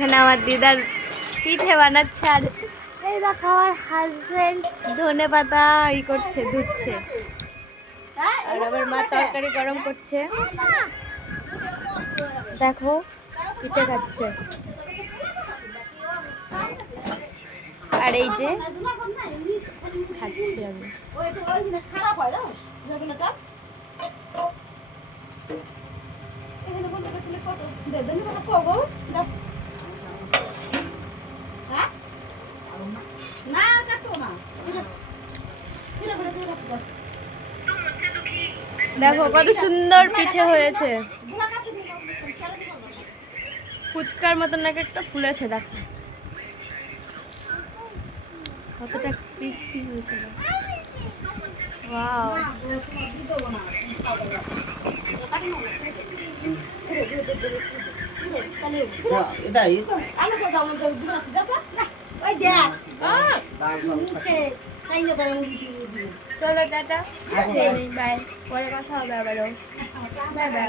এখানে আমার দিদার পিঠে বানাচ্ছে, আর এই দেখো আমার হাজবেন্ড ধনে পাতা করছে, ধুচ্ছে। আর আবার মা তরকারি গরম করছে, দেখো পিঠে খাচ্ছে। আর এই যে খাচ্ছি আমি। দেখো কত সুন্দর পিঠে হয়েছে, ফুচকার মতন এক একটা ফুলেছে, দেখো কতটা ক্রিস্পি হয়েছে। ওয়াও, চলো টাটা, বাই, পরে কথা হবে আবারও, বাই বাই।